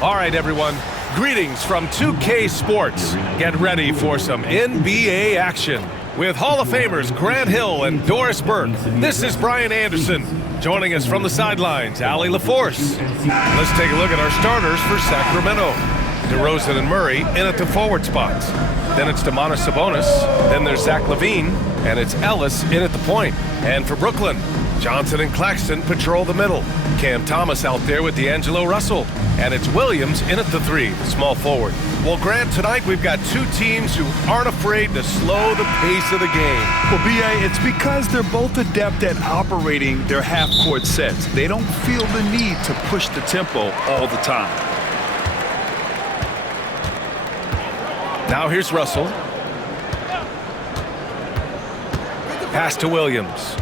All right, everyone. Greetings from 2K Sports. Get ready for some NBA action. With Hall of Famers Grant Hill and Doris Burke, this is Brian Anderson. Joining us from the sidelines, Allie LaForce. Let's take a look at our starters for Sacramento. DeRozan and Murray in at the forward spots. Then it's Domantas Sabonis. Then there's Zach LaVine. And it's Ellis in at the point. And for Brooklyn, Johnson and Claxton patrol the middle. Cam Thomas out there with D'Angelo Russell. And it's Williams in at the three, the small forward. Well, Grant, tonight we've got two teams who aren't afraid to slow the pace of the game. Well, B.A., it's because they're both adept at operating their half-court sets. They don't feel the need to push the tempo all the time. Now here's Russell. Pass to Williams.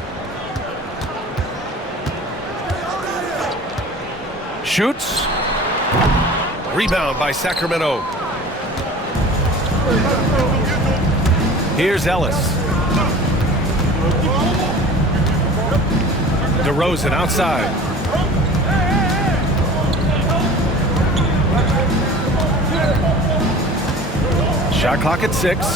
Shoots. Rebound by Sacramento. Here's Ellis. DeRozan outside. Shot clock at 6.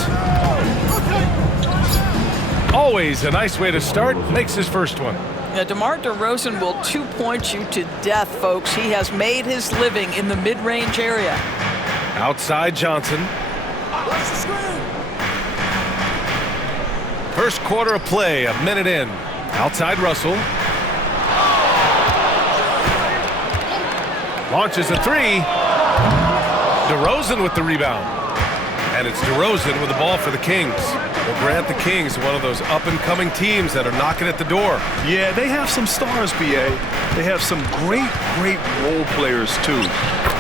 Always a nice way to start. Makes his first one. Yeah, DeMar DeRozan will two-point you to death, folks. He has made his living in the mid-range area. Outside Johnson. First quarter of play, a minute in. Outside Russell. Launches a three. DeRozan with the rebound. And it's DeRozan with the ball for the Kings. Well, Grant, the Kings, one of those up-and-coming teams that are knocking at the door. Yeah, they have some stars, B.A. They have some great role players, too.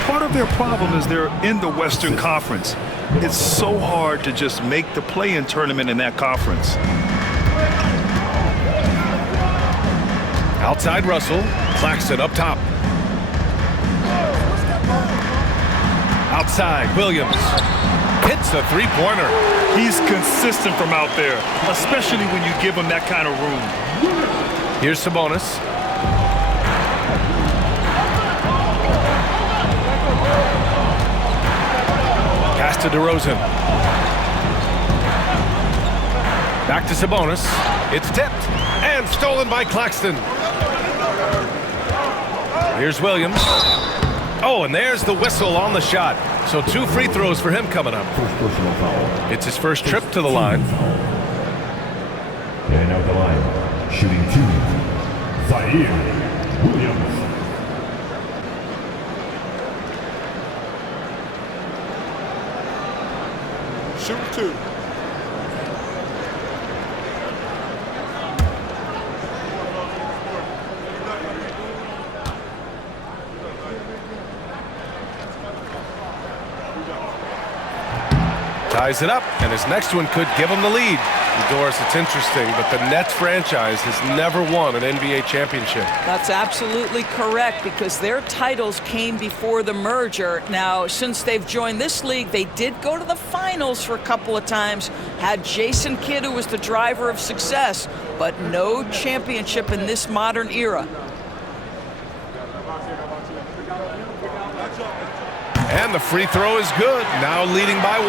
Part of their problem is they're in the Western Conference. It's so hard to just make the play-in tournament in that conference. Outside Russell. Claxton up top. Outside Williams. Hits a three-pointer. He's consistent from out there, especially when you give him that kind of room. Here's Sabonis. Pass to DeRozan. Back to Sabonis. It's tipped and stolen by Claxton. Here's Williams. Oh, and there's the whistle on the shot. So 2 free throws for him coming up. It's his first trip to the line. And out the line, shooting 2, Zaire Williams. Shoot 2. Ties it up, and his next one could give him the lead. Doris, it's interesting, but the Nets franchise has never won an NBA championship. That's absolutely correct, because their titles came before the merger. Now, since they've joined this league, they did go to the finals for a couple of times, had Jason Kidd, who was the driver of success, but no championship in this modern era. And the free throw is good, now leading by 1.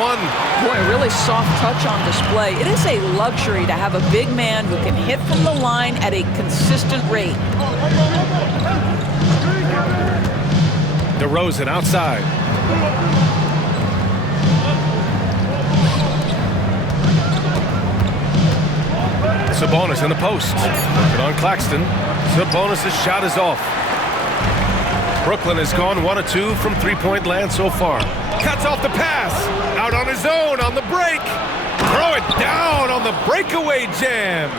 Boy, a really soft touch on display. It is a luxury to have a big man who can hit from the line at a consistent rate. DeRozan outside. Sabonis in the post. Working on Claxton. Sabonis' shot is off. Brooklyn has gone 1 of 2 from three-point land so far. Cuts off the pass. Out on his own on the break. Throw it down on the breakaway jam.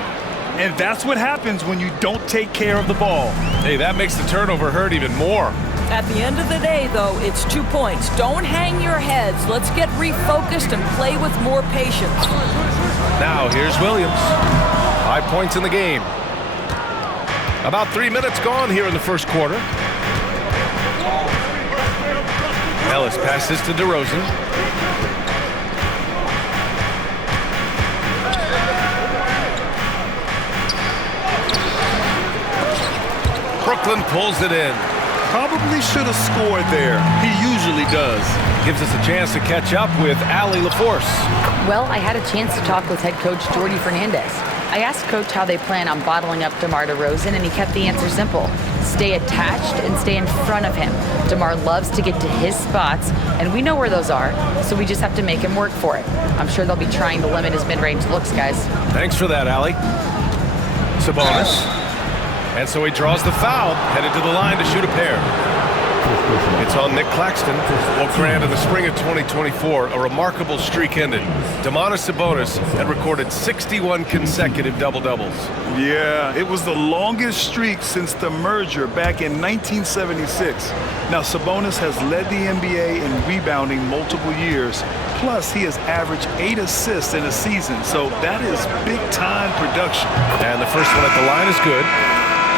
And that's what happens when you don't take care of the ball. Hey, that makes the turnover hurt even more. At the end of the day, though, it's 2 points. Don't hang your heads. Let's get refocused and play with more patience. Now, here's Williams. 5 points in the game. About 3 minutes gone here in the first quarter. Ellis passes to DeRozan. Brooklyn pulls it in. Probably should have scored there. He usually does. Gives us a chance to catch up with Allie LaForce. Well, I had a chance to talk with head coach Jordi Fernandez. I asked Coach how they plan on bottling up DeMar DeRozan, and he kept the answer simple. Stay attached and stay in front of him. DeMar loves to get to his spots, and we know where those are, so we just have to make him work for it. I'm sure they'll be trying to limit his mid-range looks, guys. Thanks for that, Allie. Sabonis. And so he draws the foul, headed to the line to shoot a pair. It's on Nick Claxton. Well, Grant, in the spring of 2024, a remarkable streak ended. Domantas Sabonis had recorded 61 consecutive double-doubles. Yeah, it was the longest streak since the merger back in 1976. Now, Sabonis has led the NBA in rebounding multiple years. Plus, he has averaged 8 assists in a season, so that is big-time production. And the first one at the line is good.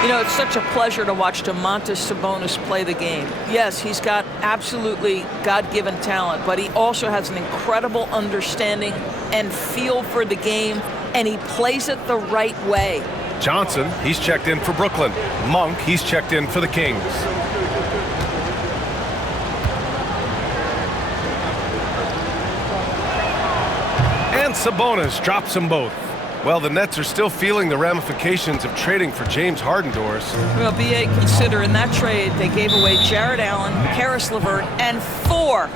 You know, it's such a pleasure to watch Domantas Sabonis play the game. Yes, he's got absolutely God-given talent, but he also has an incredible understanding and feel for the game, and he plays it the right way. Johnson, he's checked in for Brooklyn. Monk, he's checked in for the Kings. And Sabonis drops them both. Well, the Nets are still feeling the ramifications of trading for James Harden, Doris. Well, B.A., consider in that trade they gave away Jared Allen, Karis LeVert, and 4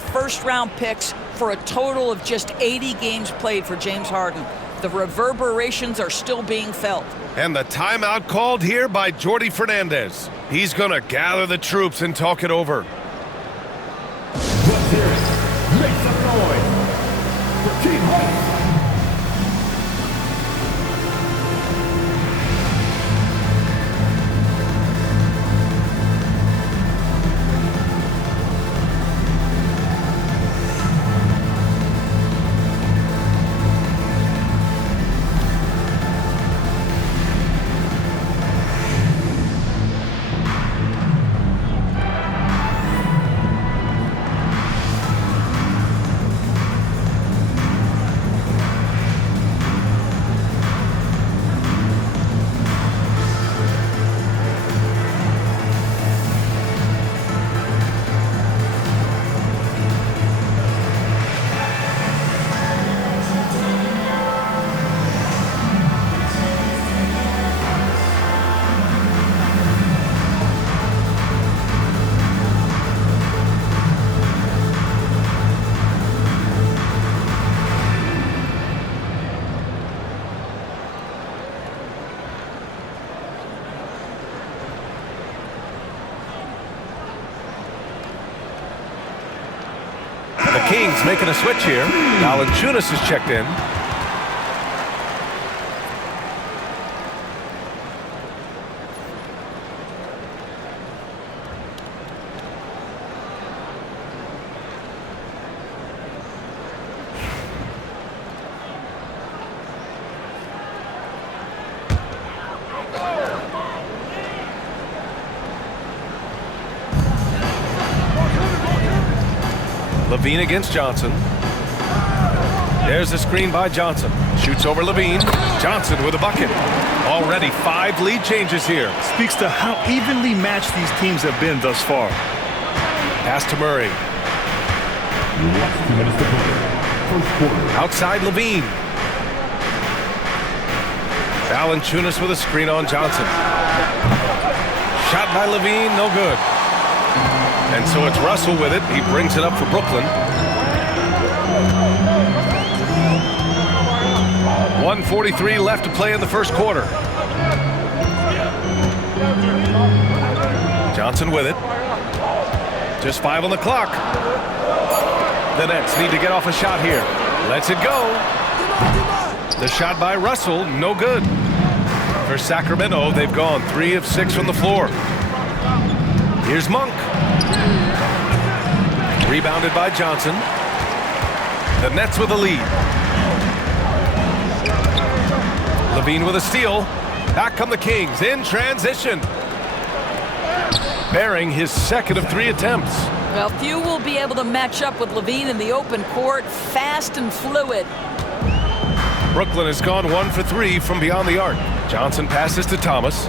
first-round picks for a total of just 80 games played for James Harden. The reverberations are still being felt. And the timeout called here by Jordi Fernandez. He's going to gather the troops and talk it over. Let's hear it. Make some noise for Team Hawks. The Kings making a switch here. Valanciunas is checked in. Levine against Johnson. There's the screen by Johnson. Shoots over Levine. Johnson with a bucket. Already 5 lead changes here. Speaks to how evenly matched these teams have been thus far. Pass to Murray. 2 minutes to play. First quarter. Outside Levine. Valanciunas with a screen on Johnson. Shot by Levine, no good. And so it's Russell with it. He brings it up for Brooklyn. 1:43 left to play in the first quarter. Johnson with it. Just 5 on the clock. The Nets need to get off a shot here. Lets it go. The shot by Russell, no good. For Sacramento, they've gone 3 of 6 from the floor. Here's Monk. Rebounded by Johnson. The Nets with a lead. Levine with a steal. Back come the Kings in transition. Bearing his second of 3 attempts. Well, few will be able to match up with Levine in the open court. Fast and fluid. Brooklyn has gone 1 for 3 from beyond the arc. Johnson passes to Thomas.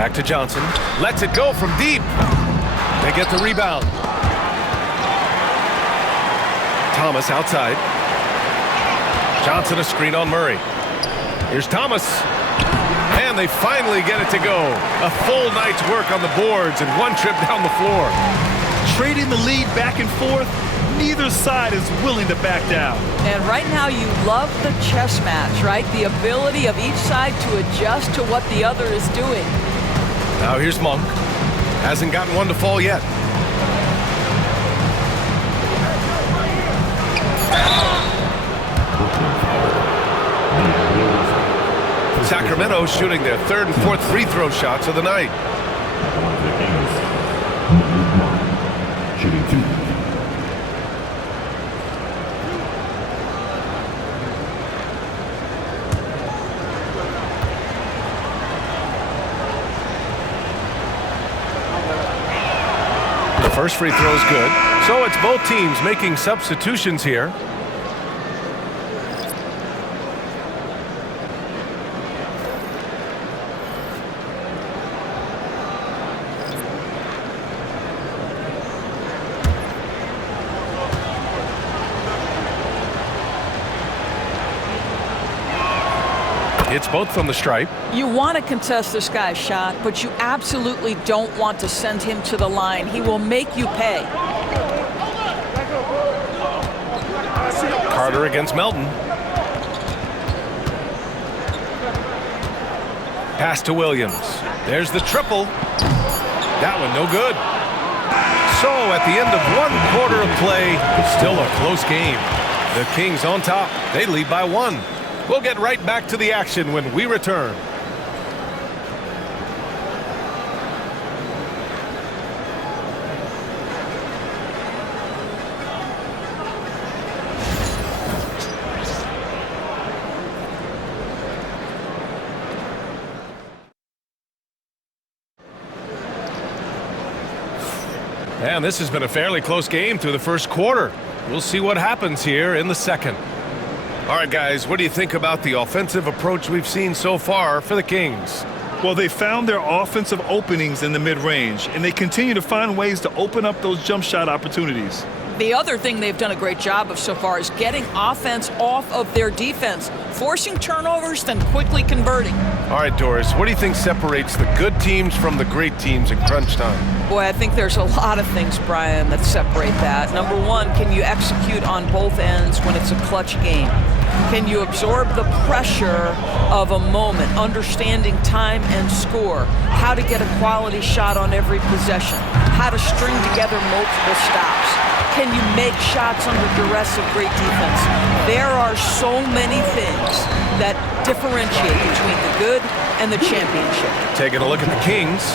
Back to Johnson. Lets it go from deep. They get the rebound. Thomas outside. Johnson a screen on Murray. Here's Thomas. And they finally get it to go. A full night's work on the boards and one trip down the floor. Trading the lead back and forth, neither side is willing to back down. And right now you love the chess match, right? The ability of each side to adjust to what the other is doing. Now here's Monk. Hasn't gotten one to fall yet. Sacramento shooting their third and fourth free throw shots of the night. Shooting 2. The first free throw is good. So it's both teams making substitutions here. It's both from the stripe. You want to contest this guy's shot, but you absolutely don't want to send him to the line. He will make you pay. Carter against Melton. Pass to Williams. There's the triple. That one no good. So at the end of 1 quarter of play, still a close game. The Kings on top. They lead by 1. We'll get right back to the action when we return. And this has been a fairly close game through the first quarter. We'll see what happens here in the second. All right, guys, what do you think about the offensive approach we've seen so far for the Kings? Well, they found their offensive openings in the mid-range, and they continue to find ways to open up those jump shot opportunities. The other thing they've done a great job of so far is getting offense off of their defense, forcing turnovers, then quickly converting. All right, Doris, what do you think separates the good teams from the great teams in crunch time? Boy, I think there's a lot of things, Brian, that separate that. Number one, can you execute on both ends when it's a clutch game? Can you absorb the pressure of a moment, understanding time and score, how to get a quality shot on every possession, how to string together multiple stops? Can you make shots under duress of great defense? There are so many things that differentiate between the good and the championship. Taking a look at the Kings,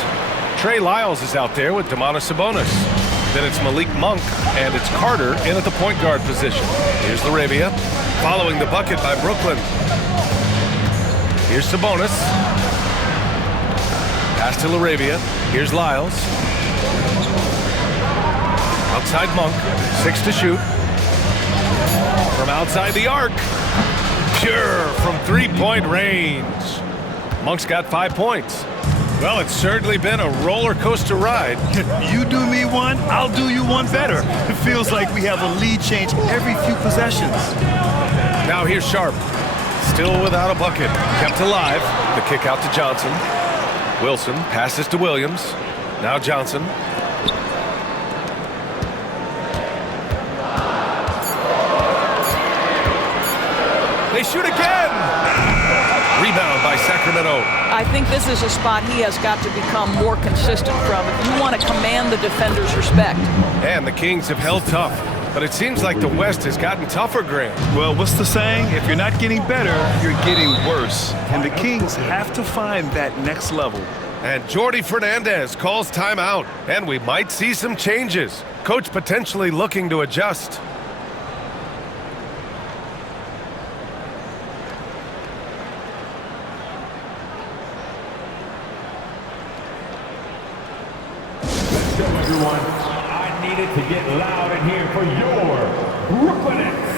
Trey Lyles is out there with Domantas Sabonis. Then it's Malik Monk, and it's Carter in at the point guard position. Here's Laravia, following the bucket by Brooklyn. Here's Sabonis. Pass to Laravia. Here's Lyles. Outside Monk, 6 to shoot. From outside the arc. Pure from three-point range. Monk's got 5 points. Well, it's certainly been a roller coaster ride. You do me one, I'll do you one better. It feels like we have a lead change every few possessions. Now here's Sharp. Still without a bucket. Kept alive. The kick out to Johnson. Wilson passes to Williams. Now Johnson. They shoot again! Rebound by Sacramento. I think this is a spot he has got to become more consistent from if you want to command the defender's respect. And the Kings have held tough, but it seems like the West has gotten tougher, Grant. Well, what's the saying? If you're not getting better, you're getting worse. And the Kings have to find that next level. And Jordy Fernandez calls timeout, and we might see some changes. Coach potentially looking to adjust. Let's go, everyone. I need it to get loud in here for your Brooklyn Nets.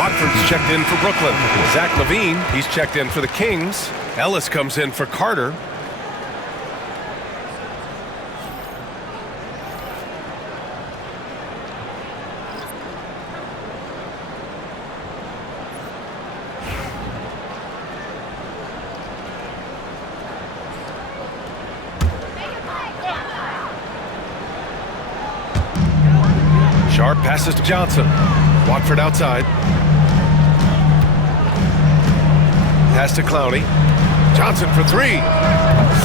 Watford's checked in for Brooklyn. Zach Levine, he's checked in for the Kings. Ellis comes in for Carter. Sharp passes to Johnson. Watford outside. Pass to Clowney. Johnson for three.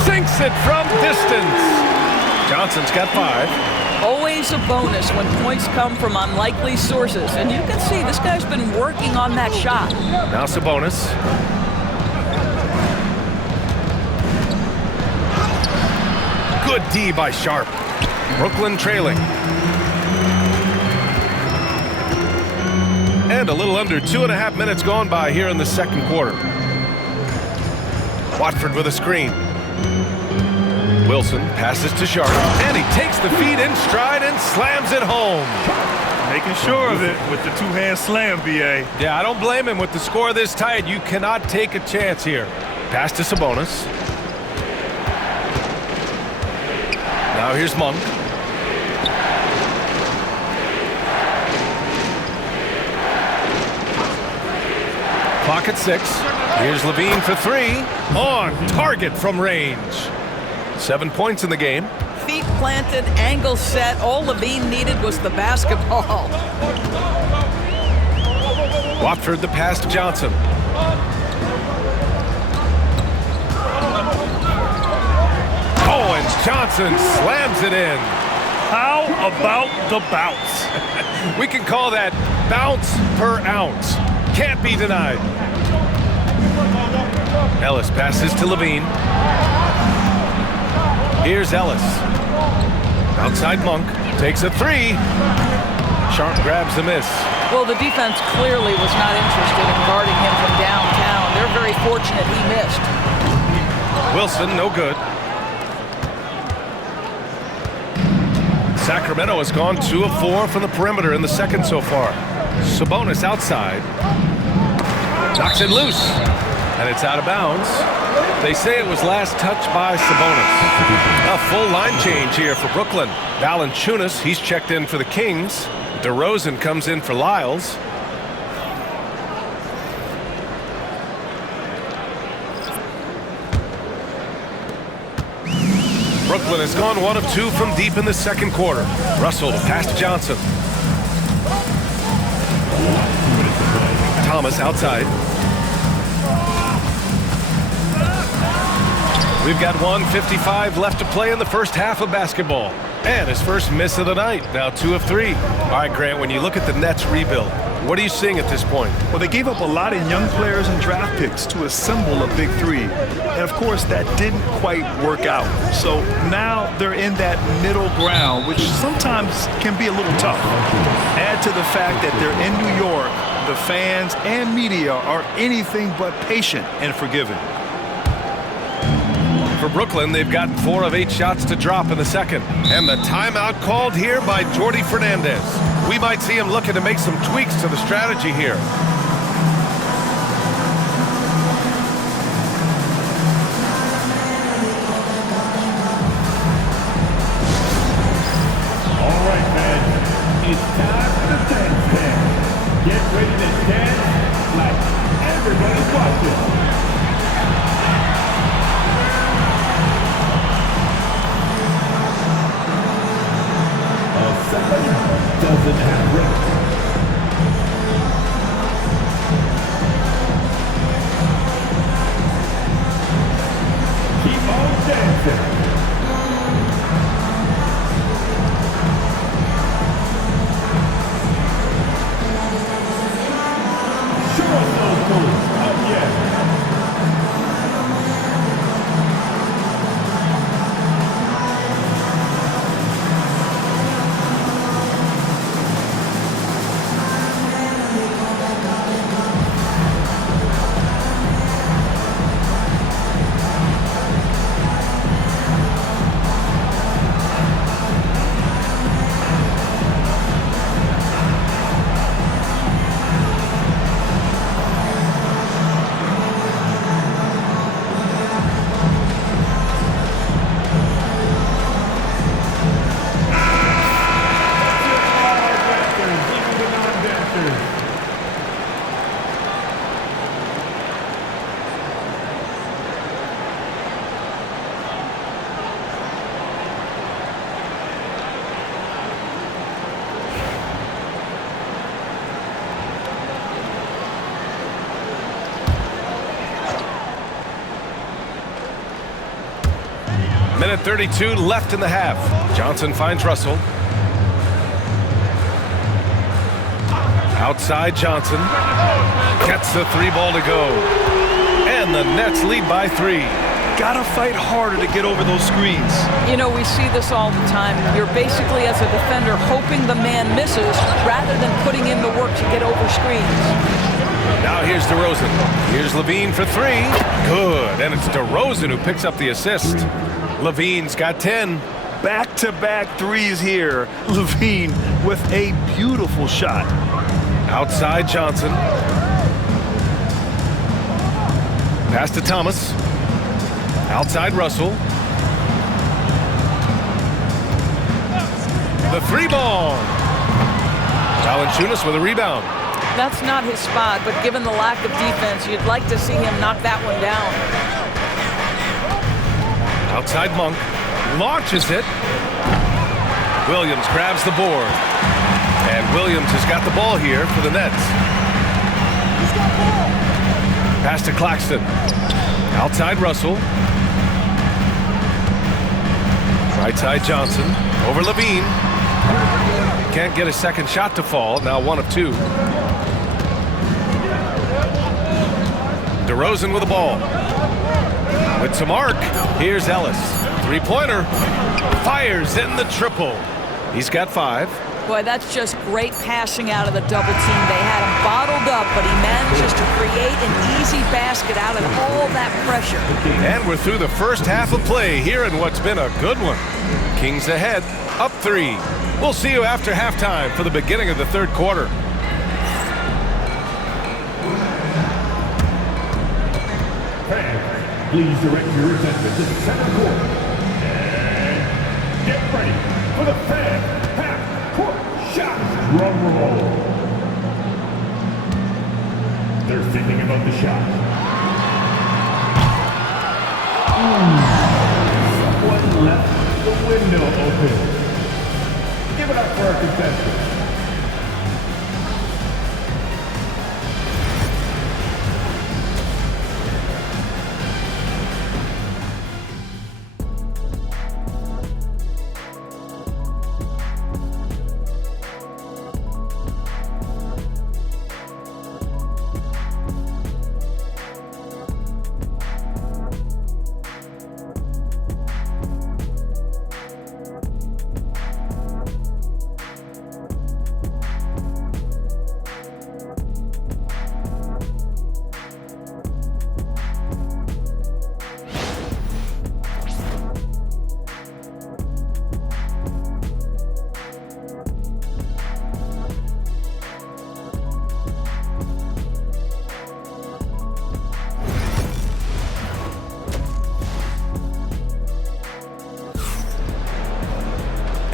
Sinks it from distance. Johnson's got 5. Always a bonus when points come from unlikely sources. And you can see this guy's been working on that shot. Now Sabonis. Good D by Sharp. Brooklyn trailing. And a little under 2.5 minutes gone by here in the second quarter. Watford with a screen. Wilson passes to Sharp, and he takes the feed in stride and slams it home. Making sure of it with the two-hand slam, B.A. Yeah, I don't blame him with the score this tight. You cannot take a chance here. Pass to Sabonis. Now here's Monk. Clock at 6. Here's Levine for 3. On target from range. 7 points in the game. Feet planted, angle set. All Levine needed was the basketball. Watford the pass to Johnson. Oh, and Johnson slams it in. How about the bounce? We can call that bounce per ounce. Can't be denied. Ellis passes to Levine. Here's Ellis. Outside Monk. Takes a 3. Sharp grabs the miss. Well, the defense clearly was not interested in guarding him from downtown. They're very fortunate he missed. Wilson, no good. Sacramento has gone 2 of 4 from the perimeter in the second so far. Sabonis outside. Knocks it loose. And it's out of bounds. They say it was last touched by Sabonis. A full line change here for Brooklyn. Valanciunas, he's checked in for the Kings. DeRozan comes in for Lyles. Brooklyn has gone 1 of 2 from deep in the second quarter. Russell pass to Johnson. Thomas outside. We've got 1:55 left to play in the first half of basketball. And his first miss of the night, now 2 of 3. All right, Grant, when you look at the Nets rebuild, what are you seeing at this point? Well, they gave up a lot of young players and draft picks to assemble a big 3. And, of course, that didn't quite work out. So now they're in that middle ground, which sometimes can be a little tough. Add to the fact that they're in New York, the fans and media are anything but patient and forgiving. For Brooklyn, they've gotten 4 of 8 shots to drop in the second. And the timeout called here by Jordi Fernandez. We might see him looking to make some tweaks to the strategy here. All right, man. It's time for the dance stand. Get ready to dance like everybody's watching. Doesn't have rhythm. Keep on dancing. Show us those moves. Oh yeah. minute 32 left in the half. Johnson finds Russell. Outside Johnson. Gets the 3 ball to go. And the Nets lead by 3. Gotta fight harder to get over those screens. You know, we see this all the time. You're basically, as a defender, hoping the man misses rather than putting in the work to get over screens. Now here's DeRozan. Here's Levine for 3. Good. And it's DeRozan who picks up the assist. Levine's got 10. Back-to-back threes here. Levine with a beautiful shot. Outside Johnson. Pass to Thomas. Outside Russell. The 3 ball. Valanciunas with a rebound. That's not his spot, but given the lack of defense, you'd like to see him knock that one down. Outside Monk. Launches it. Williams grabs the board. And Williams has got the ball here for the Nets. Pass to Claxton. Outside Russell. Right side Johnson. Over Levine. Can't get a second shot to fall. Now 1 of 2. DeRozan with the ball. With some arc. Here's Ellis. 3-pointer. Fires in the triple. He's got 5. Boy, that's just great passing out of the double team. They had him bottled up, but he manages to create an easy basket out of all that pressure. And we're through the first half of play here in what's been a good one. Kings ahead, up 3. We'll see you after halftime for the beginning of the third quarter. Fans, please direct your attention to the center court. And get ready for the fan half-court shot. Drum roll. They're thinking about the shot. Someone left the window open. Give it up for our contestants.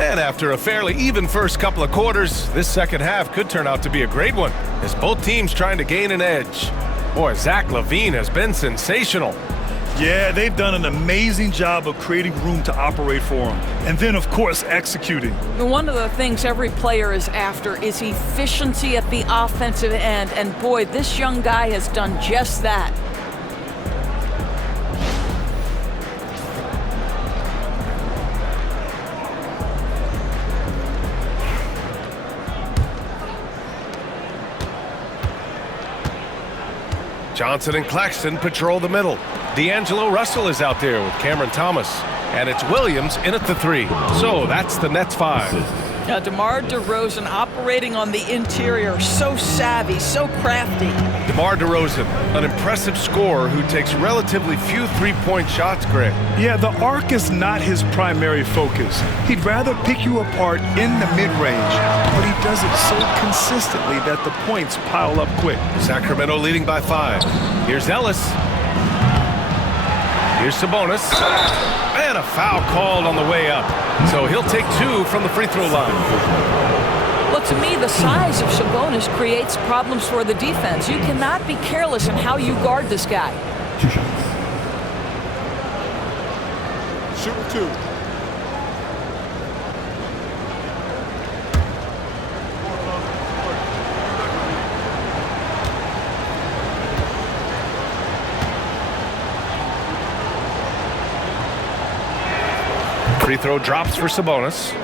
And after a fairly even first couple of quarters, this second half could turn out to be a great one, as both teams trying to gain an edge. Boy, Zach LaVine has been sensational. Yeah, they've done an amazing job of creating room to operate for him. And then, of course, executing. One of the things every player is after is efficiency at the offensive end. And boy, this young guy has done just that. Johnson and Claxton patrol the middle. D'Angelo Russell is out there with Cameron Thomas. And it's Williams in at the 3. So that's the Nets 5. Now, DeMar DeRozan operating on the interior, so savvy, so crafty. DeMar DeRozan, an impressive scorer who takes relatively few three-point shots, Greg. Yeah, the arc is not his primary focus. He'd rather pick you apart in the mid-range, but he does it so consistently that the points pile up quick. Sacramento leading by 5. Here's Ellis. Here's Sabonis. And a foul called on the way up. So he'll take 2 from the free throw line. Well, to me, the size of Sabonis creates problems for the defense. You cannot be careless in how you guard this guy. 2 shots. Shooting 2. Free throw drops for Sabonis.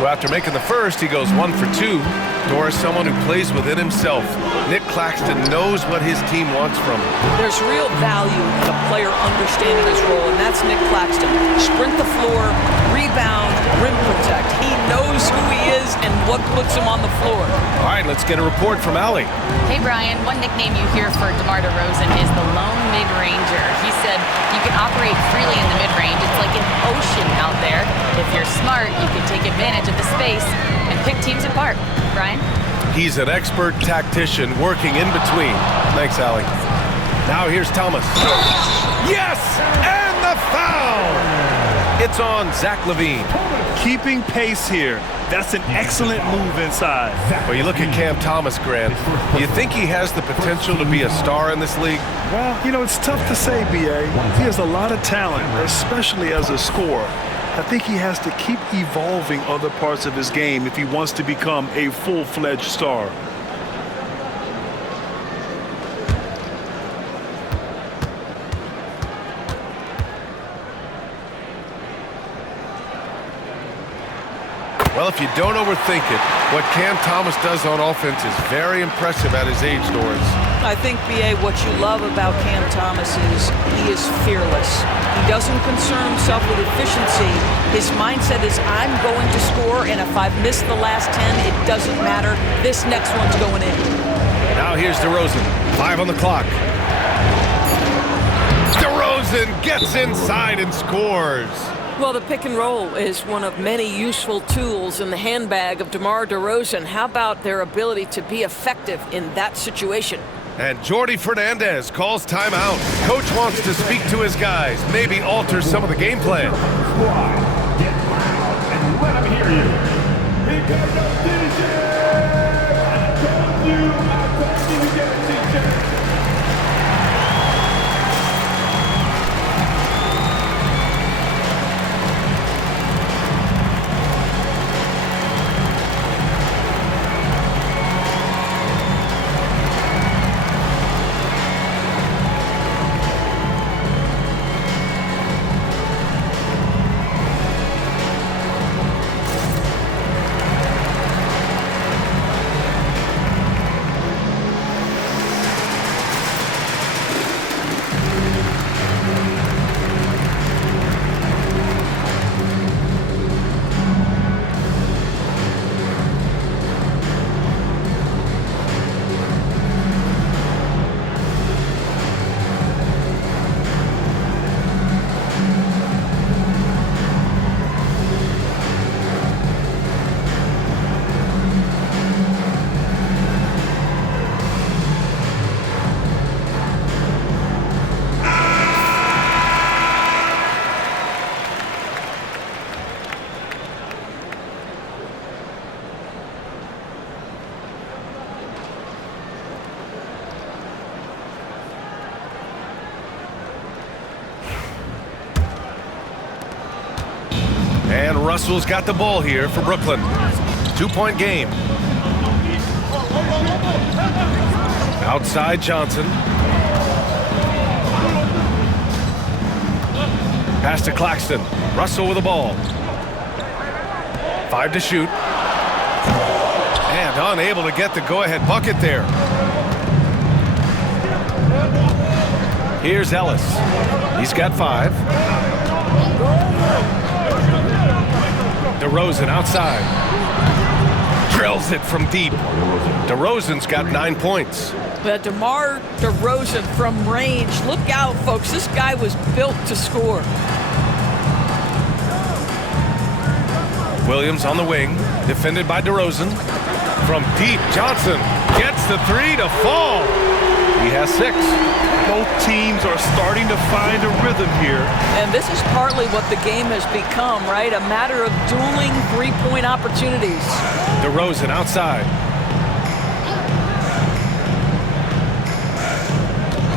So after making the first, he goes 1 for 2. Doris, someone who plays within himself. Nick Claxton knows what his team wants from him. There's real value in a player understanding his role, and that's Nick Claxton. Sprint the floor, rebound, rim protect. He knows who he is and what puts him on the floor. All right, let's get a report from Allie. Hey, Brian, one nickname you hear for DeMar DeRozan is the lone mid-ranger. He said you can operate freely in the mid-range. It's like an ocean out there. If you're smart, you can take advantage of the space and pick teams apart. Brian? He's an expert tactician working in between. Thanks, Allie. Now here's Thomas. Yes! And the foul! It's on Zach LaVine. Keeping pace here. That's an excellent move inside. Well, you look at Cam Thomas, Grant. You think he has the potential to be a star in this league? Well, you know, it's tough to say, B.A. He has a lot of talent, especially as a scorer. I think he has to keep evolving other parts of his game if he wants to become a full-fledged star. Well, if you don't overthink it, what Cam Thomas does on offense is very impressive at his age, Doris. I think, B.A., what you love about Cam Thomas is he is fearless. He doesn't concern himself with efficiency. His mindset is, I'm going to score, and if I've missed the last 10, it doesn't matter. This next one's going in. Now here's DeRozan. 5 on the clock. DeRozan gets inside and scores. Well, the pick and roll is one of many useful tools in the handbag of DeMar DeRozan. How about their ability to be effective in that situation? And Jordy Fernandez calls timeout. Coach wants to speak to his guys, maybe alter some of the game plan. Squad, get loud and let them hear you. Because of t-shirt! I told you to get a t-shirt. And Russell's got the ball here for Brooklyn. 2-point game. Outside Johnson. Pass to Claxton. Russell with the ball. 5 to shoot. And unable to get the go-ahead bucket there. Here's Ellis. He's got 5. DeRozan outside. Drills it from deep. DeRozan's got 9 points. But DeMar DeRozan from range. Look out, folks. This guy was built to score. Williams on the wing. Defended by DeRozan. From deep, Johnson gets the 3 to fall. He has 6. Both teams are starting to find a rhythm here. And this is partly what the game has become, right? A matter of dueling three-point opportunities. DeRozan outside.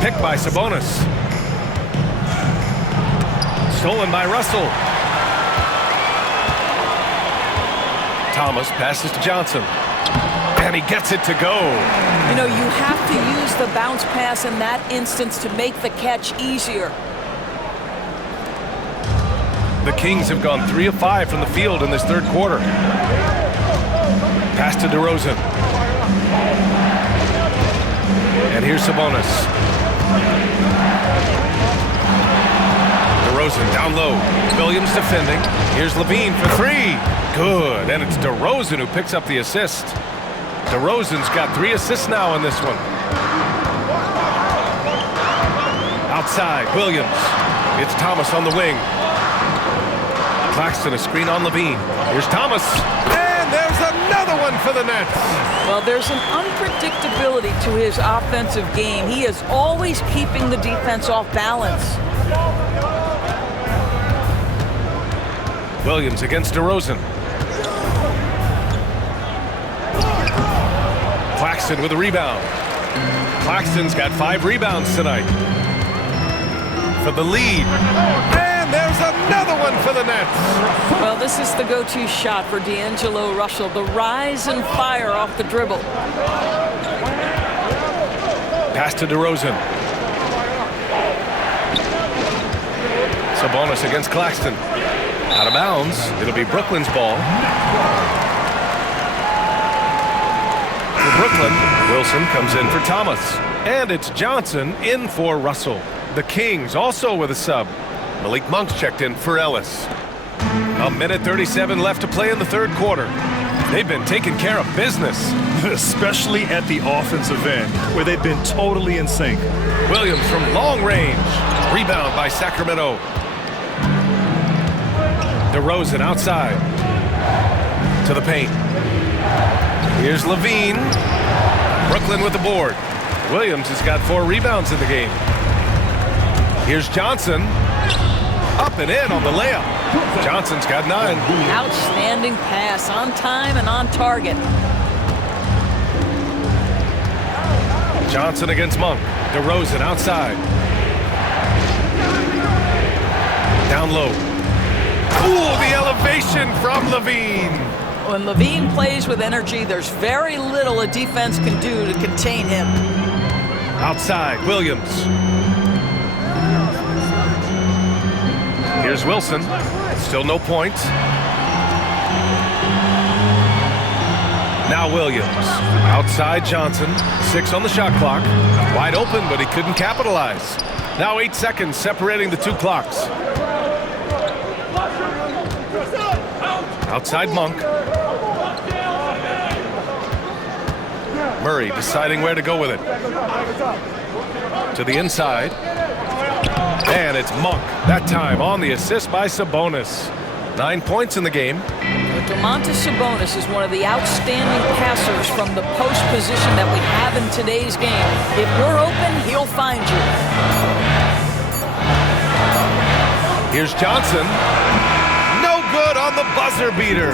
Picked by Sabonis. Stolen by Russell. Thomas passes to Johnson. And he gets it to go. You know, you have to use the bounce pass in that instance to make the catch easier. The Kings have gone 3 of 5 from the field in this third quarter. Pass to DeRozan. And here's Sabonis. DeRozan down low. Williams defending. Here's Levine for 3. Good. And it's DeRozan who picks up the assist. DeRozan's got 3 assists now in this one. Outside, Williams. It's Thomas on the wing. Claxton a screen on Levine. Here's Thomas. And there's another one for the Nets. Well, there's an unpredictability to his offensive game. He is always keeping the defense off balance. Williams against DeRozan. Claxton with a rebound. Claxton's got 5 rebounds tonight. For the lead. And there's another one for the Nets. Well, this is the go-to shot for D'Angelo Russell. The rise and fire off the dribble. Pass to DeRozan. Sabonis against Claxton. Out of bounds. It'll be Brooklyn's ball. For Brooklyn, Wilson comes in for Thomas. And it's Johnson in for Russell. The Kings also with a sub. Malik Monk's checked in for Ellis. 1:37 left to play in the third quarter. They've been taking care of business. Especially at the offensive end, where they've been totally in sync. Williams from long range. Rebound by Sacramento. DeRozan outside. To the paint. Here's Levine. Brooklyn with the board. Williams has got 4 rebounds in the game. Here's Johnson. Up and in on the layup. Johnson's got 9. Outstanding pass, on time and on target. Johnson against Monk. DeRozan outside. Down low. Ooh, the elevation from Levine. When Levine plays with energy, there's very little a defense can do to contain him. Outside, Williams. Here's Wilson. Still no points. Now Williams. Outside Johnson. 6 on the shot clock. Wide open, but he couldn't capitalize. Now 8 seconds separating the 2 clocks. Outside Monk. Murray deciding where to go with it. To the inside. And it's Monk. That time on the assist by Sabonis. 9 points in the game. Domantas Sabonis is one of the outstanding passers from the post position that we have in today's game. If you're open, he'll find you. Here's Johnson. No good on the buzzer beater.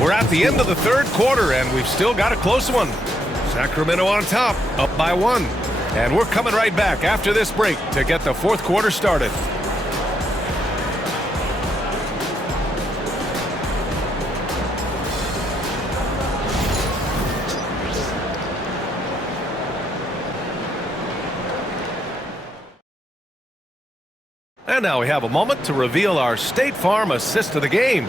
We're at the end of the third quarter, and we've still got a close one. Sacramento on top, up by 1. And we're coming right back after this break to get the fourth quarter started. And now we have a moment to reveal our State Farm assist of the game.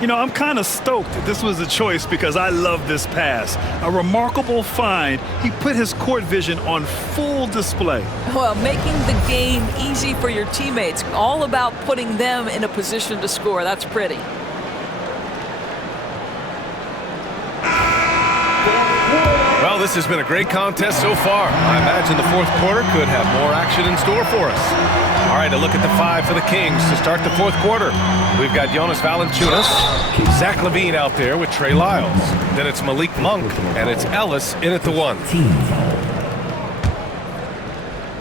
You know, I'm kind of stoked that this was a choice because I love this pass. A remarkable find. He put his court vision on full display. Well, making the game easy for your teammates. All about putting them in a position to score. That's pretty. Well, this has been a great contest so far. I imagine the fourth quarter could have more action in store for us. All right, a look at the 5 for the Kings to start the fourth quarter. We've got Jonas Valanciunas, Zach LaVine out there with Trey Lyles. Then it's Malik Monk, and it's Ellis in at the 1.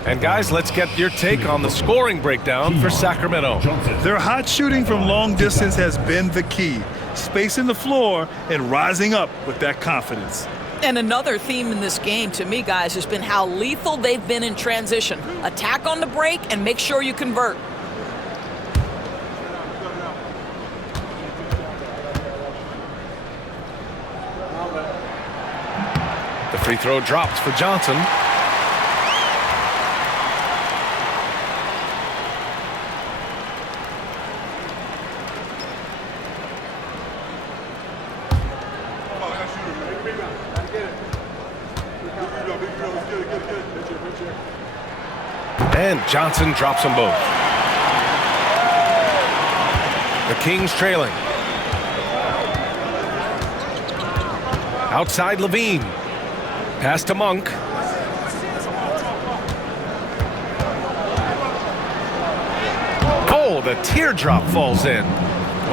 And guys, let's get your take on the scoring breakdown for Sacramento. Their hot shooting from long distance has been the key. Spacing the floor and rising up with that confidence. And another theme in this game to me, guys, has been how lethal they've been in transition. Attack on the break and make sure you convert. The free throw drops for Johnson. And Johnson drops them both. The Kings trailing. Outside Levine. Pass to Monk. Oh, the teardrop falls in.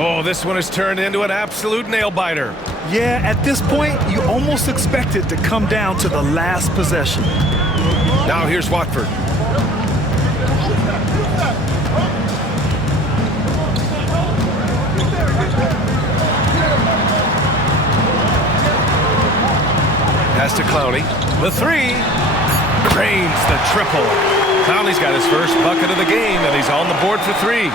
Oh, this one has turned into an absolute nail-biter. Yeah, at this point, you almost expect it to come down to the last possession. Now here's Watford. Pass to Clowney. The three. Drains the triple. Clowney's got his first bucket of the game, and he's on the board for three.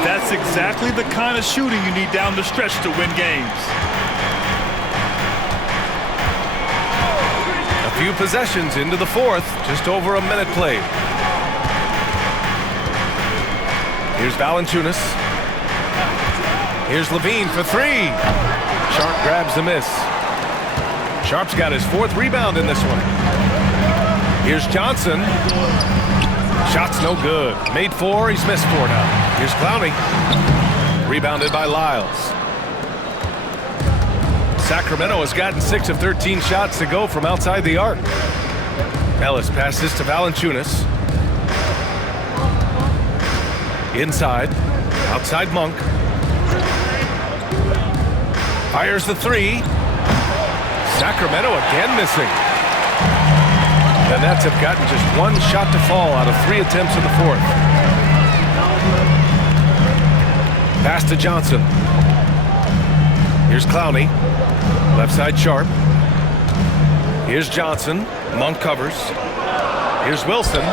That's exactly the kind of shooting you need down the stretch to win games. A few possessions into the fourth, just over a minute played. Here's Valanciunas. Here's Levine for three. Sharp grabs the miss. Sharp's got his fourth rebound in this one. Here's Johnson. Shot's no good. Made four, he's missed four now. Here's Clowney. Rebounded by Lyles. Sacramento has gotten 6 of 13 shots to go from outside the arc. Ellis passes to Valanciunas. Inside. Outside Monk. Fires the three. Sacramento again missing. The Nets have gotten just one shot to fall out of 3 attempts in the fourth. Pass to Johnson. Here's Clowney. Left side Sharp. Here's Johnson. Monk covers. Here's Wilson.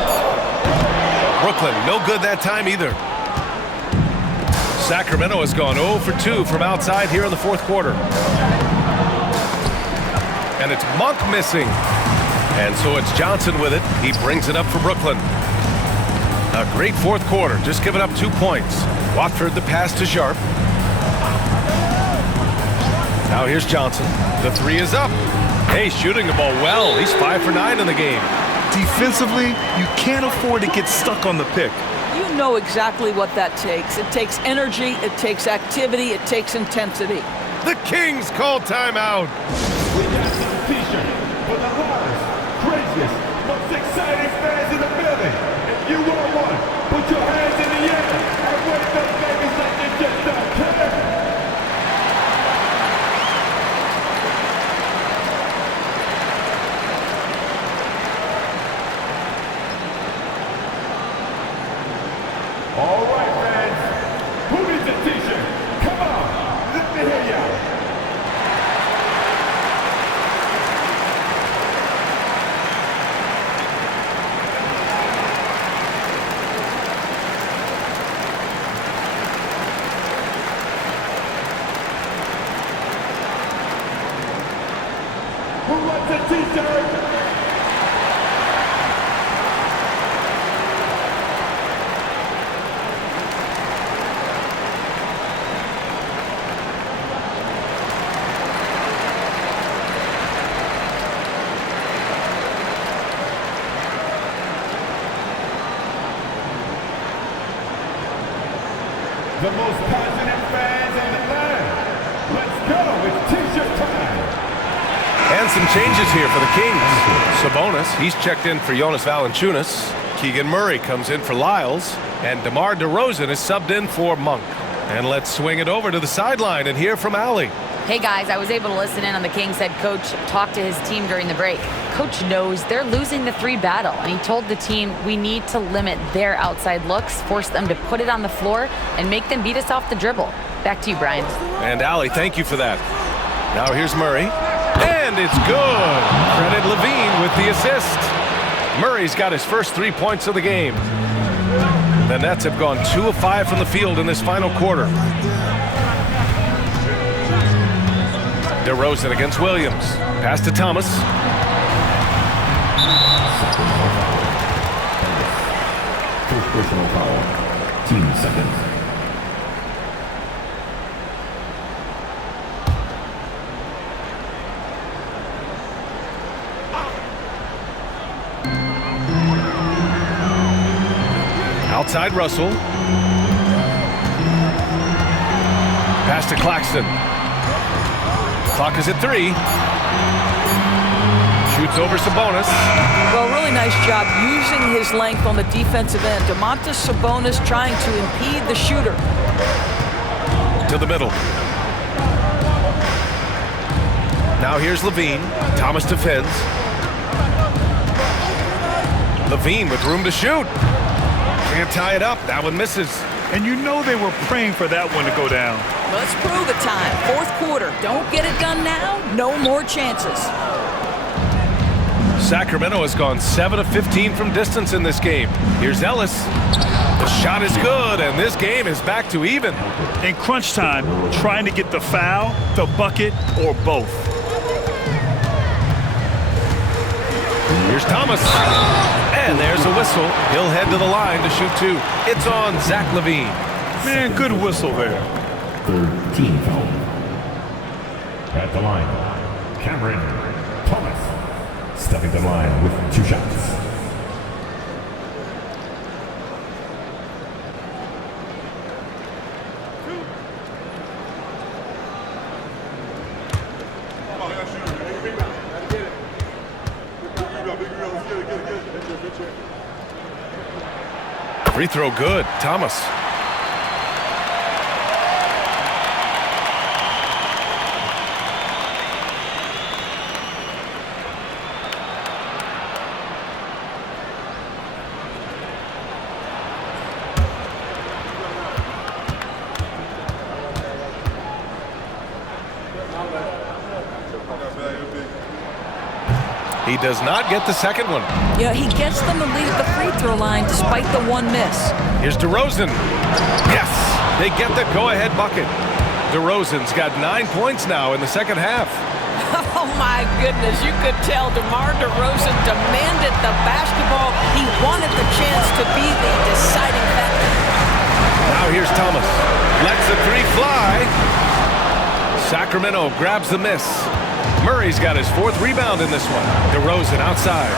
Brooklyn, no good that time either. Sacramento has gone 0 for 2 from outside here in the fourth quarter. And it's Monk missing. And so it's Johnson with it. He brings it up for Brooklyn. A great fourth quarter, just giving up 2 points. Watford the pass to Sharp. Now here's Johnson. The three is up. Hey, shooting the ball well. He's 5 for 9 in the game. Defensively, you can't afford to get stuck on the pick. You know exactly what that takes. It takes energy, it takes activity, it takes intensity. The Kings call timeout. We got some t-shirt for the loudest, craziest, most exciting fans in the building. If you want one, put your hands in the air and wave those babies like you just don't care. All right, fans. Who needs a t-shirt? Come on, let me hear ya. Who wants a t-shirt? The most passionate fans on the land. Let's go, it's t-shirt time. And some changes here for the Kings. Sabonis, he's checked in for Jonas Valanciunas. Keegan Murray comes in for Lyles. And DeMar DeRozan is subbed in for Monk. And let's swing it over to the sideline and hear from Allie. Hey guys, I was able to listen in on the Kings head coach talk to his team during the break. Coach knows they're losing the 3 battle, and he told the team we need to limit their outside looks, force them to put it on the floor, and make them beat us off the dribble. Back to you, Brian. And Allie, thank you for that. Now here's Murray. And it's good. Credit Levine with the assist. Murray's got his first 3 points of the game. The Nets have gone 2 of 5 from the field in this final quarter. DeRozan against Williams. Pass to Thomas. First personal foul. Team seconds. Outside Russell. Pass to Claxton. Clock is at 3. Shoots over Sabonis. Well, really nice job using his length on the defensive end. Domantas Sabonis trying to impede the shooter. To the middle. Now here's Levine. Thomas defends. Levine with room to shoot. Can't tie it up. That one misses. And you know they were praying for that one to go down. Let's prove it time. 4th quarter. Don't get it done now. No more chances. Sacramento has gone 7 of 15 from distance in this game. Here's Ellis. The shot is good, and this game is back to even. In crunch time, trying to get the foul, the bucket, or both. Here's Thomas. And there's a whistle. He'll head to the line to shoot 2. It's on Zach LaVine. Man, good whistle there. Third team foul. At the line, Cameron Thomas. Stepping to the line with 2 shots. Free throw good. Thomas. He does not get the second one. Yeah, he gets them to lead at the free throw line despite the 1 miss. Here's DeRozan. Yes, they get the go-ahead bucket. DeRozan's got 9 points now in the second half. Oh, my goodness. You could tell DeMar DeRozan demanded the basketball. He wanted the chance to be the deciding factor. Now here's Thomas. Lets the 3 fly. Sacramento grabs the miss. Murray's got his 4th rebound in this one. DeRozan outside.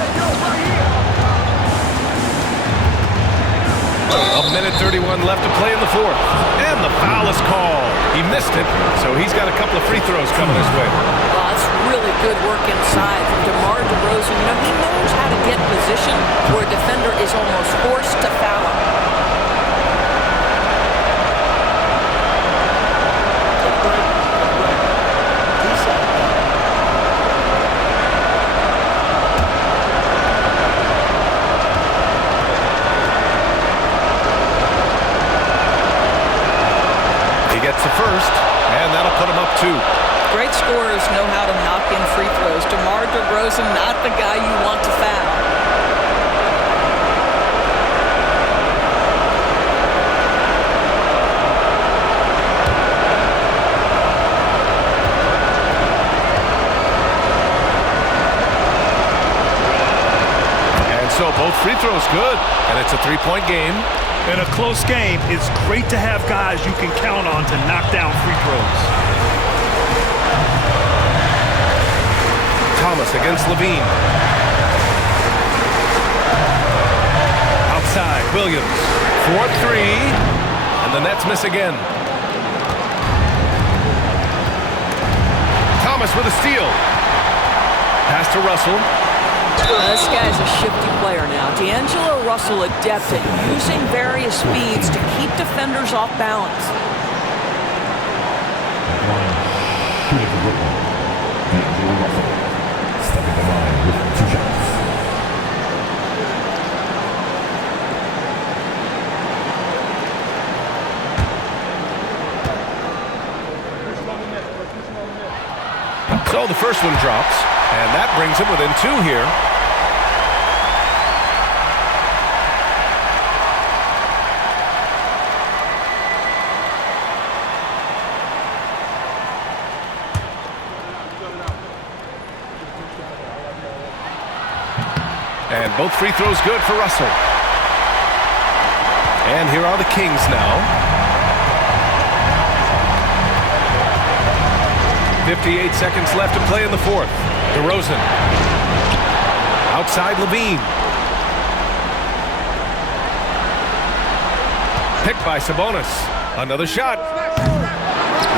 A minute 31 left to play in the 4th. And the foul is called. He missed it, so he's got a couple of free throws coming his way. Well, that's really good work inside from DeMar DeRozan. You know, he knows how to get position where a defender is almost forced to foul him. The first, and that'll put him up 2. Great scorers know how to knock in free throws. DeMar DeRozan, not the guy you want to foul. And so both free throws good, and it's a 3-point game. In a close game, it's great to have guys you can count on to knock down free throws. Thomas against Levine. Outside, Williams. 4-3, and the Nets miss again. Thomas with a steal. Pass to Russell. This guy's a shifty player now. D'Angelo Russell adept at using various speeds to keep defenders off balance. line, shooting for Brooklyn. D'Angelo Russell, stepping the line with 2 shots. So the first one drops, and that brings him within 2 here. And both free throws good for Russell. And here are the Kings now. 58 seconds left to play in the fourth. DeRozan. Outside Levine. Picked by Sabonis. Another shot.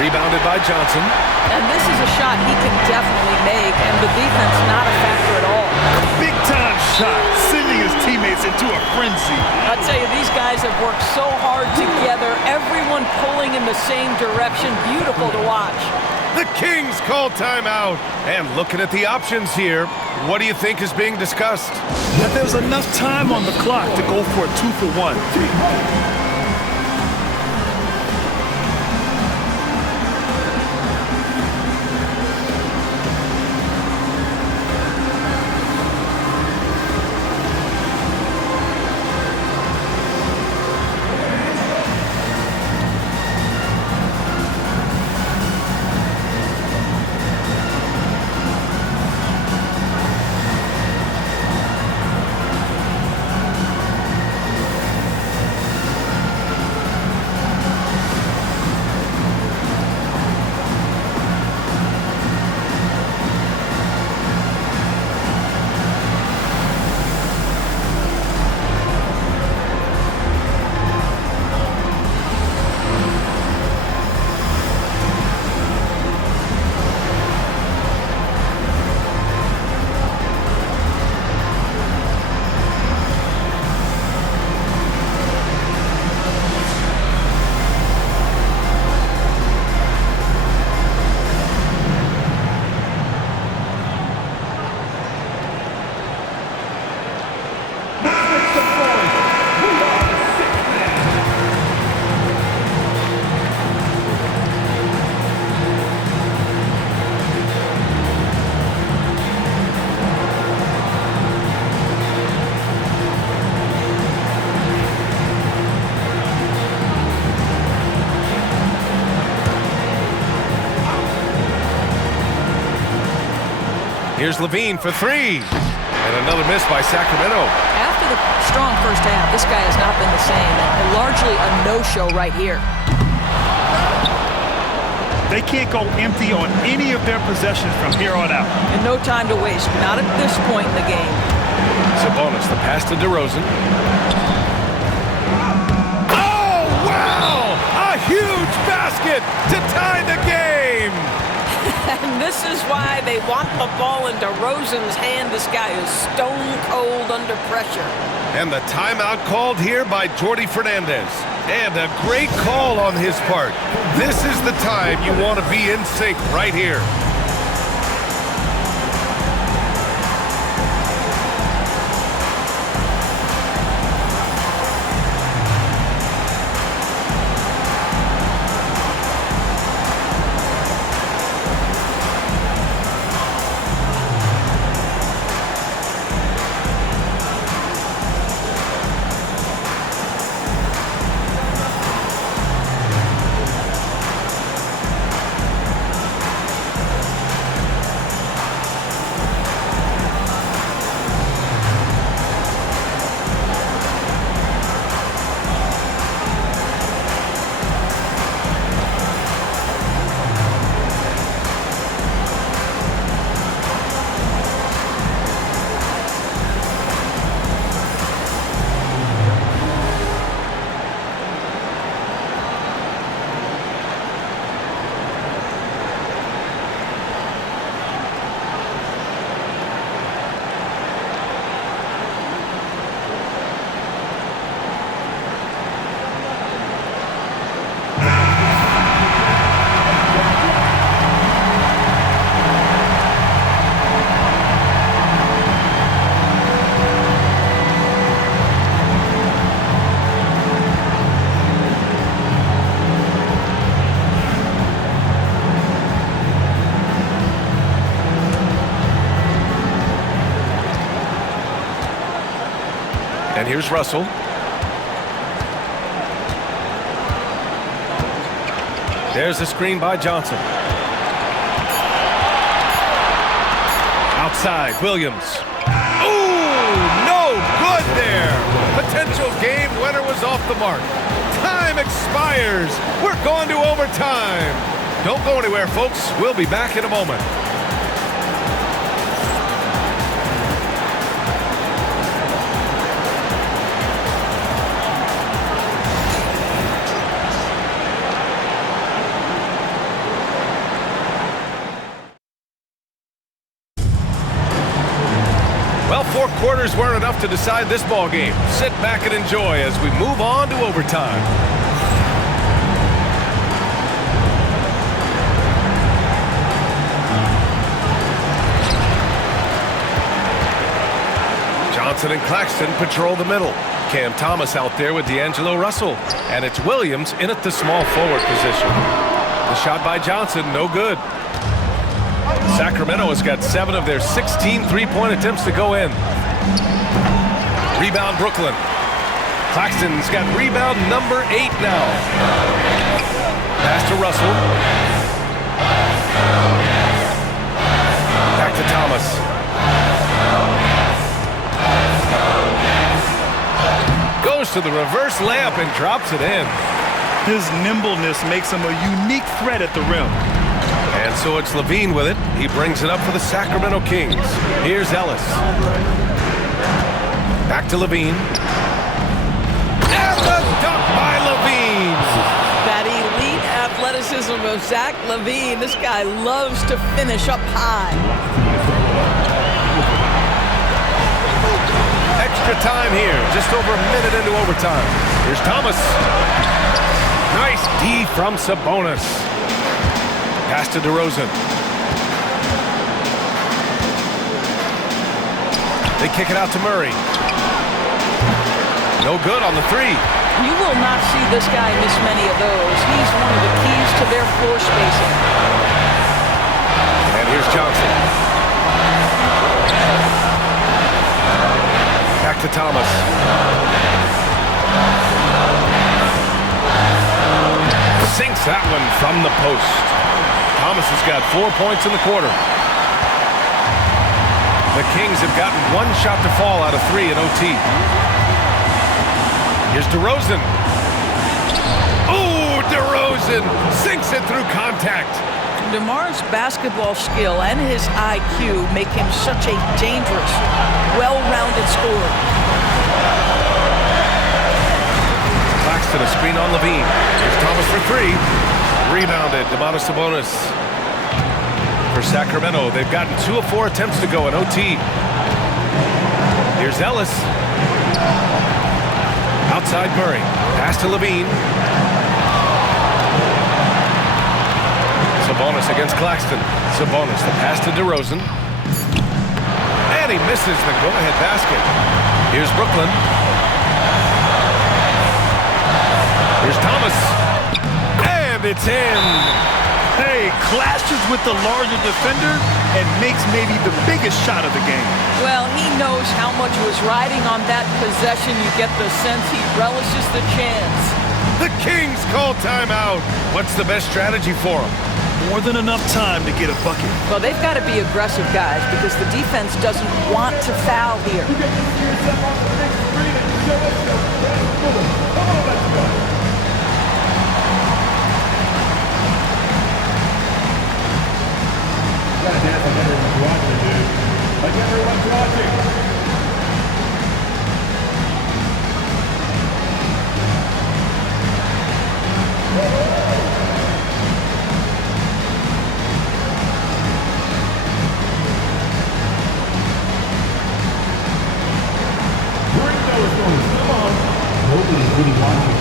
Rebounded by Johnson. And this is a shot he can definitely make, and the defense not a factor at all. Big-time shot, sending his teammates into a frenzy. I'll tell you, these guys have worked so hard together, everyone pulling in the same direction. Beautiful to watch. The Kings call timeout. And looking at the options here, what do you think is being discussed? That there's enough time on the clock to go for a 2-for-1. Here's Levine for 3. And another miss by Sacramento. After the strong first half, this guy has not been the same, and largely a no-show right here. They can't go empty on any of their possessions from here on out. And no time to waste, not at this point in the game. Sabonis, the pass to DeRozan. Oh, wow! A huge basket to tie the game! And this is why they want the ball in DeRozan's hand. This guy is stone cold under pressure. And the timeout called here by Jordy Fernandez. And a great call on his part. This is the time you want to be in sync right here. And here's Russell. There's the screen by Johnson. Outside, Williams. Ooh, no good there. Potential game winner was off the mark. Time expires. We're going to overtime. Don't go anywhere, folks. We'll be back in a moment. Well, 4 quarters weren't enough to decide this ball game. Sit back and enjoy as we move on to overtime. Johnson and Claxton patrol the middle. Cam Thomas out there with D'Angelo Russell. And it's Williams in at the small forward position. The shot by Johnson, no good. Sacramento has got 7 of their 16 three-point attempts to go in. Rebound Brooklyn. Claxton's got rebound number 8 now. Pass to Russell. Back to Thomas. Goes to the reverse layup and drops it in. His nimbleness makes him a unique threat at the rim. And so it's Levine with it. He brings it up for the Sacramento Kings. Here's Ellis. Back to Levine. And the dunk by Levine. That elite athleticism of Zach Levine. This guy loves to finish up high. Extra time here. Just over a minute into overtime. Here's Thomas. Nice D from Sabonis. Pass to DeRozan. They kick it out to Murray. No good on the 3. You will not see this guy miss many of those. He's one of the keys to their floor spacing. And here's Johnson. Back to Thomas. Sinks that one from the post. Thomas has got 4 points in the quarter. The Kings have gotten 1 shot to fall out of 3 in OT. Here's DeRozan. Oh, DeRozan sinks it through contact. DeMar's basketball skill and his IQ make him such a dangerous, well-rounded scorer. Claxton a screen on Levine. Here's Thomas for 3. Rebounded, Domantas Sabonis. For Sacramento, they've gotten 2 of 4 attempts to go in OT. Here's Ellis. Outside Murray. Pass to Levine. Sabonis against Claxton. Sabonis, the pass to DeRozan. And he misses the go-ahead basket. Here's Brooklyn. Here's Thomas. And it's in. Hey, clashes with the larger defender and makes maybe the biggest shot of the game. Well, he knows how much was riding on that possession. You get the sense he relishes the chance. The Kings call timeout. What's the best strategy for them? More than enough time to get a bucket. Well, they've got to be aggressive, guys, because the defense doesn't want to foul here. Gotta dance like everyone's watching, dude. Like everyone's watching. Bring those ones. Come on. Nobody's really watching.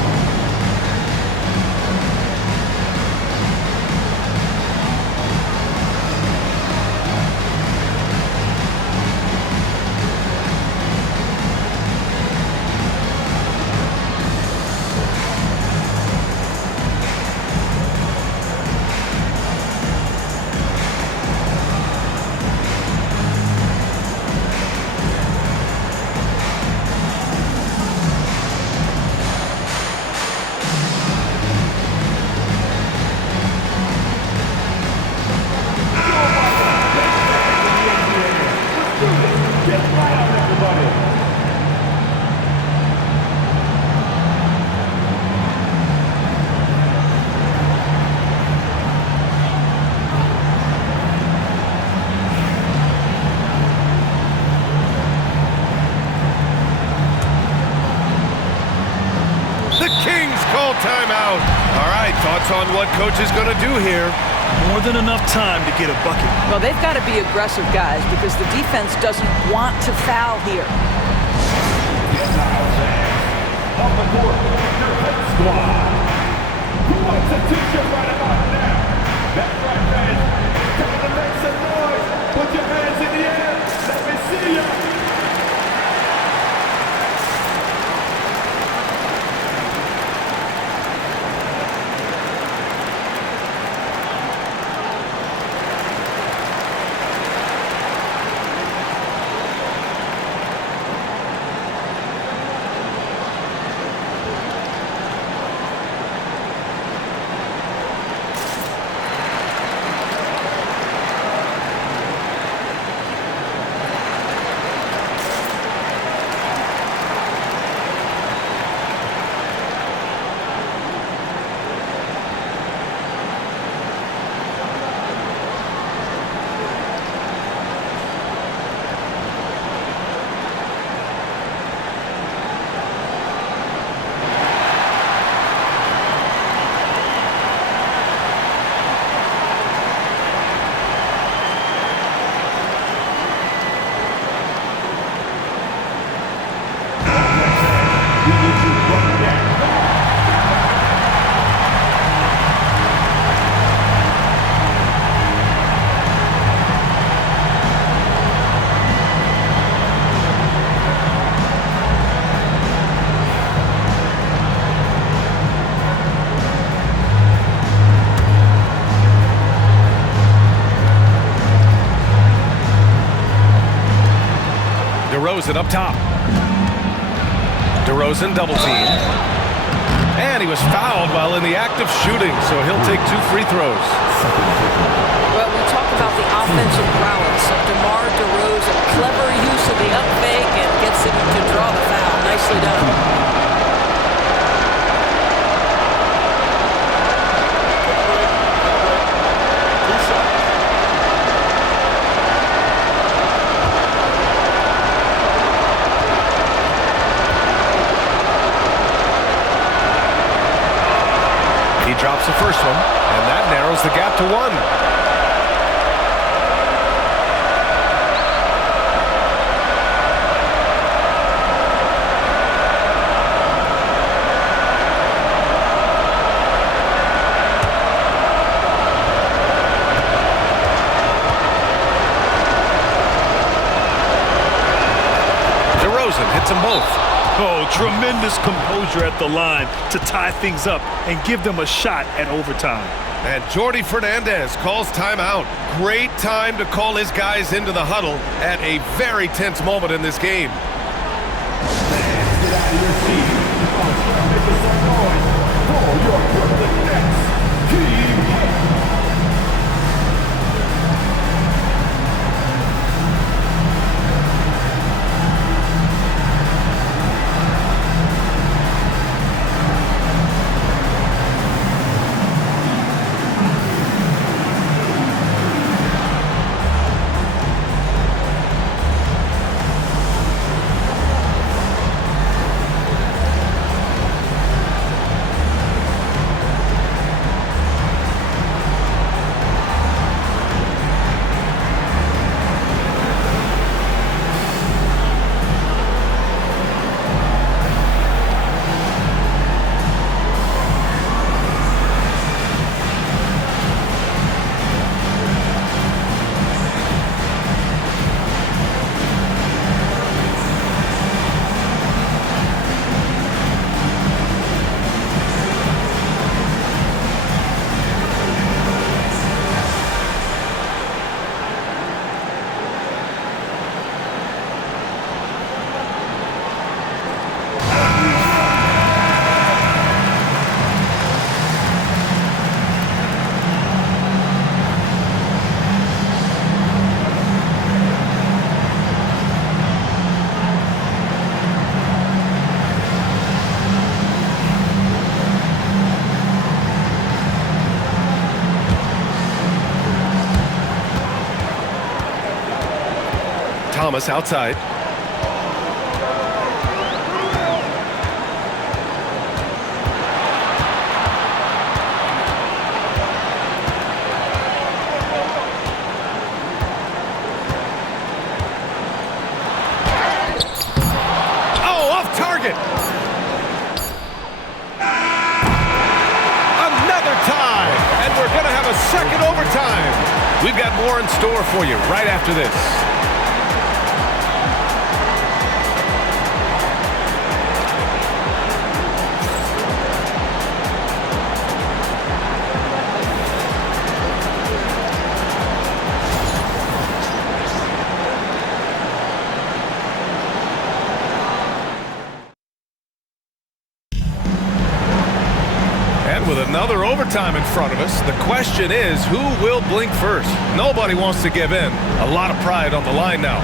thoughts on what coach is going to do here? More than enough time to get a bucket. Well, they've got to be aggressive, guys, because the defense doesn't want to foul here. On the court, your hit squad. Who wants a t-shirt right about now? That's right, fans. Time to make some noise. Put your hands in the air. Let me see ya. DeRozan up top. DeRozan double team. And he was fouled while in the act of shooting, so he'll take 2 free throws. Well, we talk about the offensive prowess of DeMar DeRozan. Clever use of the up fake and gets him to draw the foul. Nicely done. Drops the first one, and that narrows the gap to 1. DeRozan hits them both. Oh, tremendous composure at the line to tie things up and give them a shot at overtime. And Jordy Fernandez calls timeout. Great time to call his guys into the huddle at a very tense moment in this game. Fans, get out of your seat. Make some noise for your Brooklyn Nets. Team Head. Thomas outside. more in store for you right after this. With another overtime in front of us, the question is, who will blink first? Nobody wants to give in. A lot of pride on the line now.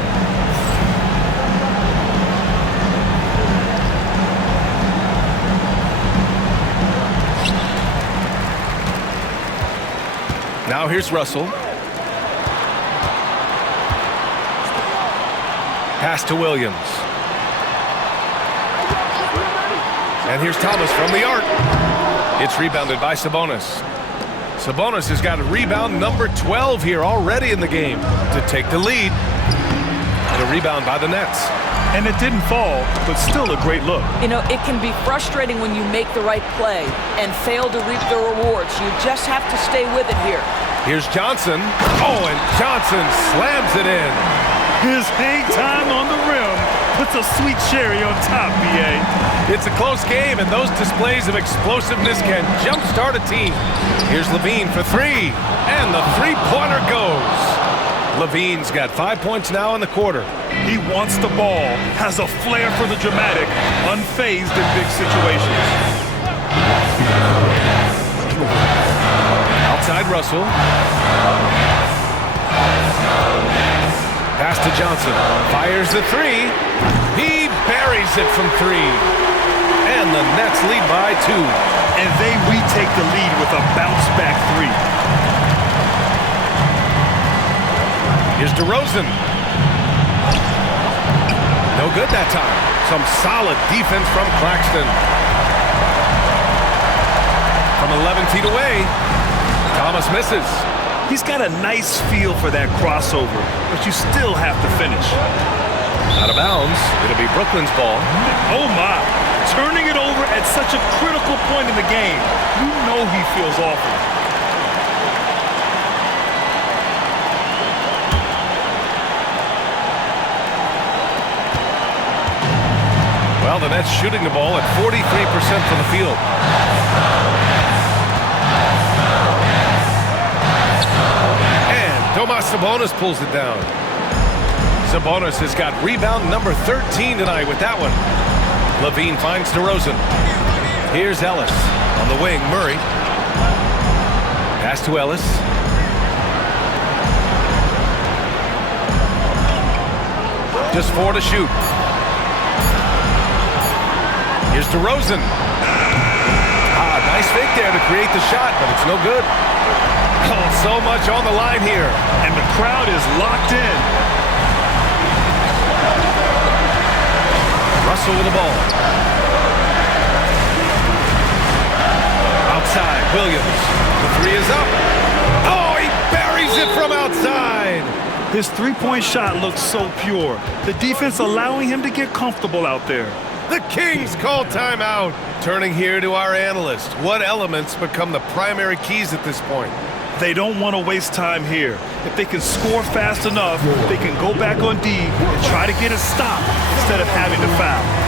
Now here's Russell. Pass to Williams. And here's Thomas from the arc. It's rebounded by Sabonis. Sabonis has got a rebound number 12 here already in the game to take the lead. And a rebound by the Nets. And it didn't fall, but still a great look. You know, it can be frustrating when you make the right play and fail to reap the rewards. You just have to stay with it here. Here's Johnson. Oh, and Johnson slams it in. His hang time on the rim puts a sweet cherry on top, B.A. It's a close game, and those displays of explosiveness can jumpstart a team. Here's Levine for three, and the three-pointer goes. Levine's got 5 points now in the quarter. He wants the ball, has a flair for the dramatic, unfazed in big situations. Outside Russell. Pass to Johnson. Fires the three. He buries it from three. And the Nets lead by 2. And they retake the lead with a bounce-back three. Here's DeRozan. No good that time. Some solid defense from Claxton. From 11 feet away, Thomas misses. He's got a nice feel for that crossover, but you still have to finish. Out of bounds. It'll be Brooklyn's ball. Oh, my. Turning it over at such a critical point in the game. You know he feels awful. Well, the Nets shooting the ball at 43% from the field. Domas Sabonis pulls it down. Sabonis has got rebound number 13 tonight with that one. Levine finds DeRozan. Here's Ellis. On the wing, Murray. Pass to Ellis. Just 4 to shoot. Here's DeRozan. Nice fake there to create the shot, but it's no good. Oh, so much on the line here. And the crowd is locked in. Russell with the ball. Outside, Williams. The three is up. Oh, he buries it from outside. His three-point shot looks so pure. The defense allowing him to get comfortable out there. The Kings call timeout. Turning here to our analyst. What elements become the primary keys at this point? They don't want to waste time here. If they can score fast enough, they can go back on D and try to get a stop instead of having to foul.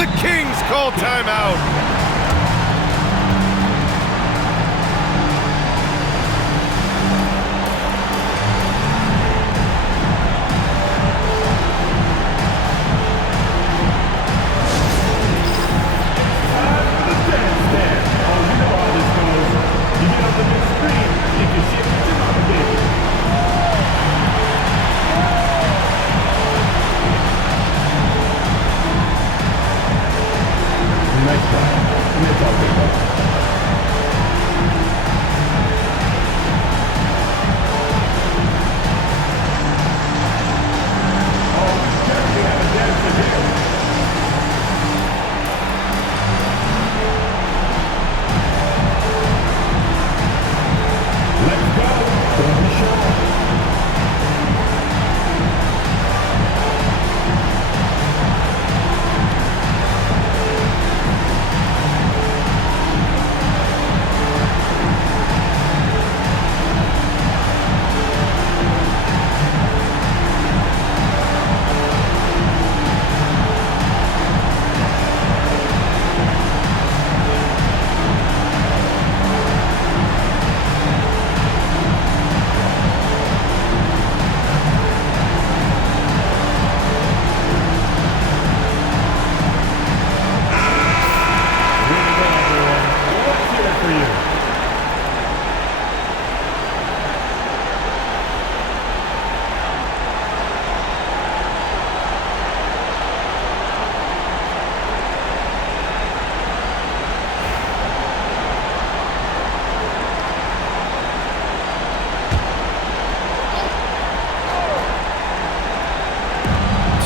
The Kings call timeout.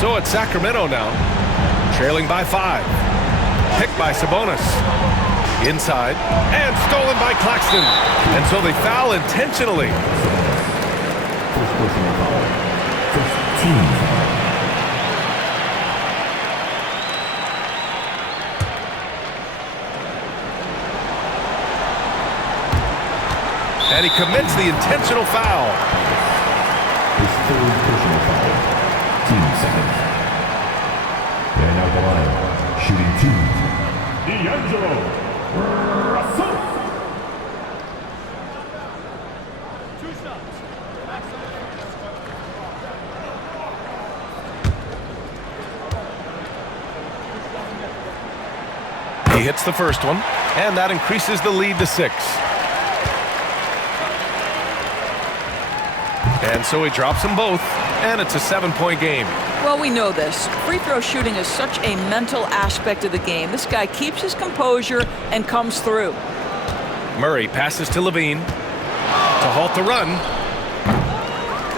So it's Sacramento now, trailing by 5. Picked by Sabonis. Inside, and stolen by Claxton. And so they foul intentionally. First personal foul. First team foul. And he commits the intentional foul. His third personal foul. Team second. And out the line, shooting 2. D'Angelo Russell. He hits the first one, and that increases the lead to 6. And so he drops them both, and it's a 7-point game. Well, we know this. Free throw shooting is such a mental aspect of the game. This guy keeps his composure and comes through. Murray passes to Levine to halt the run.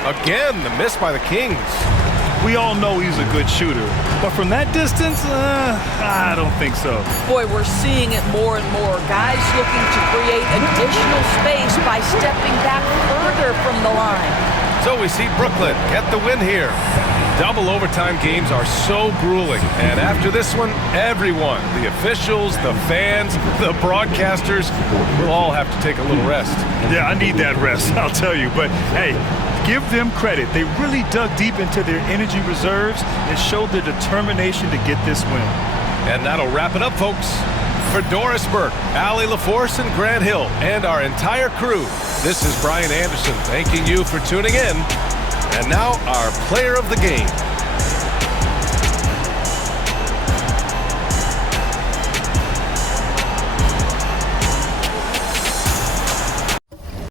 Again, the miss by the Kings. We all know he's a good shooter, but from that distance, I don't think so. Boy, we're seeing it more and more. Guys looking to create additional space by stepping back further from the line. So we see Brooklyn get the win here. Double overtime games are so grueling. And after this one, everyone, the officials, the fans, the broadcasters, will all have to take a little rest. Yeah, I need that rest, I'll tell you. But, hey, give them credit. They really dug deep into their energy reserves and showed their determination to get this win. And that'll wrap it up, folks. For Doris Burke, Allie LaForce, and Grant Hill, and our entire crew, this is Brian Anderson thanking you for tuning in. And now, our player of the game.